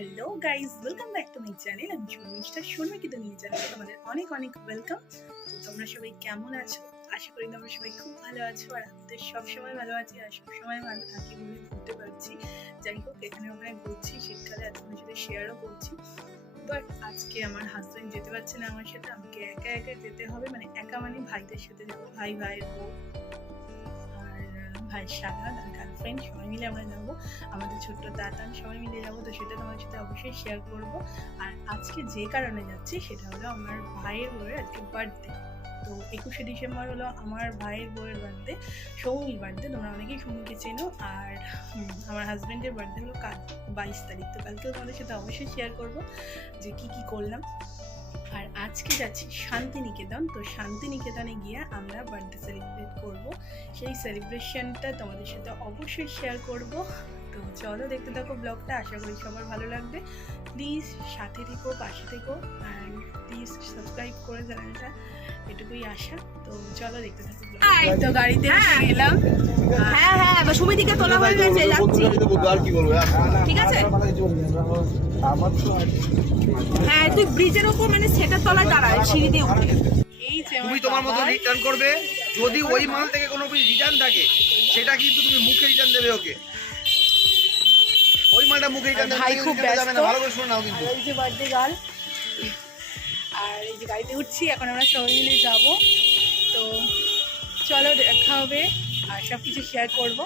Hello guys welcome back to my channel আমি শর্মিষ্ঠা শর্মিকে তো নিয়ে চ্যানেলে তোমাদের অনেক অনেক ওয়েলকাম তো তোমরা সবাই কেমন আছো? আশা করি তোমরা সবাই খুব ভালো আছো। আর আমি তো সবসময় ভালো আছি আর সবসময় ভালো থাকি বলে বলতে পারছি। যাই হোক, এখানে আমরা ঘুরছি, শীতকালে আর তোমার সাথে শেয়ারও করছি। বাট আজকে আমার হাজব্যান্ড যেতে পারছে না আমার সাথে। আমাকে একা একা যেতে হবে। মানে একা মানে ভাইদের সাথে যাব। ভাই ভাই, বউ। ভাই সাগা তার গার্লফ্রেন্ড সবাই মিলে আমরা যাব। আমাদের ছোট্ট দাতান, সবাই মিলে যাব, তো সেটা তোমাদের সাথে অবশ্যই শেয়ার করব। আর আজকে যে কারণে যাচ্ছি, সেটা হলো আমার ভাইয়ের বউয়ের আজকে বার্থডে তো একুশে ডিসেম্বর হলো আমার ভাইয়ের বউয়ের বার্থডে সৌমির বার্থডে তোমরা অনেকেই সৌমিকে চেনো। আর আমার হাজব্যান্ডের বার্থডে হলো কাল, বাইশ তারিখ। তো কালকেও তোমাদের সাথে অবশ্যই শেয়ার করব যে কি কি করলাম। আর আজকে যাচ্ছি শান্তিনিকেতন। তো শান্তিনিকেতনে গিয়ে আমরা বার্থডে সেলিব্রেট করব। সেই সেলিব্রেশনটা তোমাদের সাথে অবশ্যই শেয়ার করব। তো চলো দেখতে থাকো ব্লগটা আশা করি সবার ভালো লাগবে। প্লিজ সাথে থেকো পাশে থেকো আর প্লিজ সাবস্ক্রাইব করে চ্যানেলটা এটুকুই আশা। তো চলো দেখতে থাকো তো গাড়িতে হ্যাঁ। হ্যাঁ এবার সুমিদিকে তোলা হয়ে গেছে যাচ্ছি। বলব ঠিক আছে? হ্যাঁ তুই ব্রিজের ওপর মানে সেটার তলায় দাঁড়ায় সিঁড়ি দিয়ে উঠে। এই তুমি তোমার মতো রিটার্ন করবে যদি ওই মাল থেকে কোনো রিটার্ন থাকে সেটা কিন্তু তুমি মুখে রিটার্ন দেবে ওকে। মালটা মুখে ভাই খুব ব্যস্ত। ভালো করে শুনে নাও কিন্তু। এই যে বার্থডে গার্ল আর এই যে গাড়িতে উঠছি এখন আমরা সবাই মিলে যাব। তো চলো দেখা হবে আর সব কিছু শেয়ার করব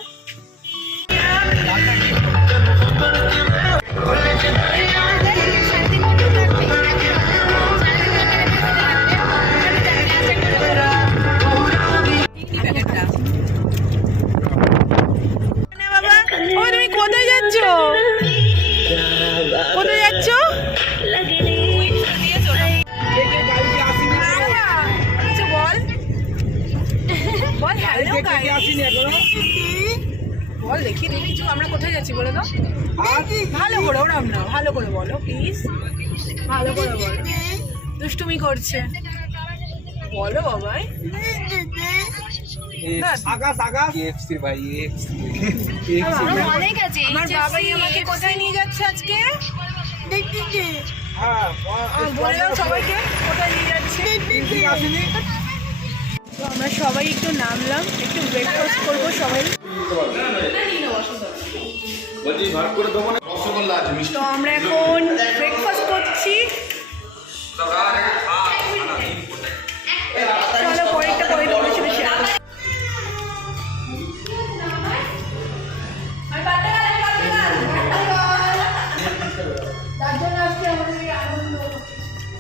বল দেখি দেখি কিছু? আমরা কোথায় যাচ্ছি বলে দাও ভালো করে ওরম না ভালো করে বলো প্লিজ ভালো করে বলো। দুষ্টুমি করছে। বলো বাবাই। আকাশ আকাশ। অনেক আছে আমার বাবাই আমাকে কোথায় নিয়ে যাচ্ছে আজকে? হ্যাঁ বলে। দাও সবাইকে কোথায় নিয়ে যাচ্ছে? তো আমরা সবাই একটু নামলাম একটু ব্রেকফাস্ট করব সবাই। তো আমরা এখন ব্রেকফাস্ট করছি। চলো পরেরটা পরে তোমাদের সাথে শেয়ার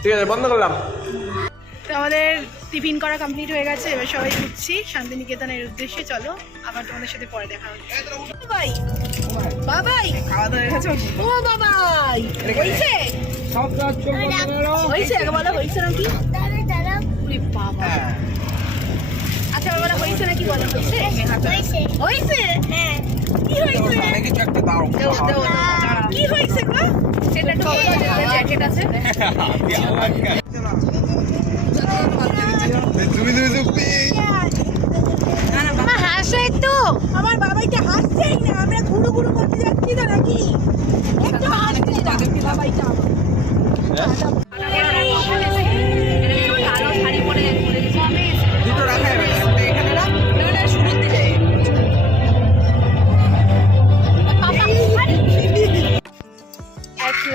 ঠিক আছে বন্ধ করলাম। আমাদের টিফিন করা কমপ্লিট হয়ে গেছে এবার সবাই উঠছি শান্তিনিকেতনের উদ্দেশ্যে চলো আবার তোমাদের সাথে পরে দেখা হচ্ছে বাবাই বাবাই খাওয়া দাওয়া হয়ে গেছে ও বাবাই নাকি বাবা আচ্ছা নাকি বলো হয়েছে হ্যাঁ কি গো সেটা জ্যাকেট আছে তুমি তুমি চুপি আমার হাসো একটু। আমার বাবাইটা হাসছেই না আমরা ঘুরু ঘুরু করতে যাচ্ছি তো নাকি? একটু হাসছে না। বাবাইটা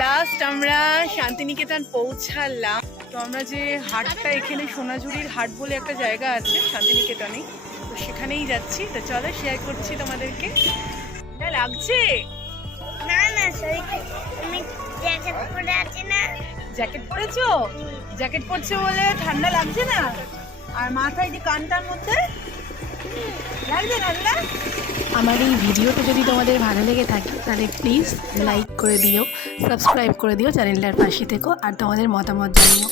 লাস্ট আমরা শান্তিনিকেতন পৌঁছালাম। তো আমরা যে হাটটা এখানে সোনাঝুরির হাট বলে একটা জায়গা আছে শান্তিনিকেতনে। তো সেখানেই যাচ্ছি। তো চলো শেয়ার করছি তোমাদেরকে। লাগছে? না না শরীরে আমি জ্যাকেট পরে আছি না। জ্যাকেট পরেছো? জ্যাকেট পরছো বলে ঠান্ডা লাগছে না? আর মাথায় যে কানটার মধ্যে? লাগছে ঠান্ডা আমার এই ভিডিওটা যদি তোমাদের ভালো লেগে থাকে তাহলে প্লিজ লাইক করে দিও সাবস্ক্রাইব করে দিও চ্যানেলটার পাশে থেকো আর তোমাদের মতামত জানিও।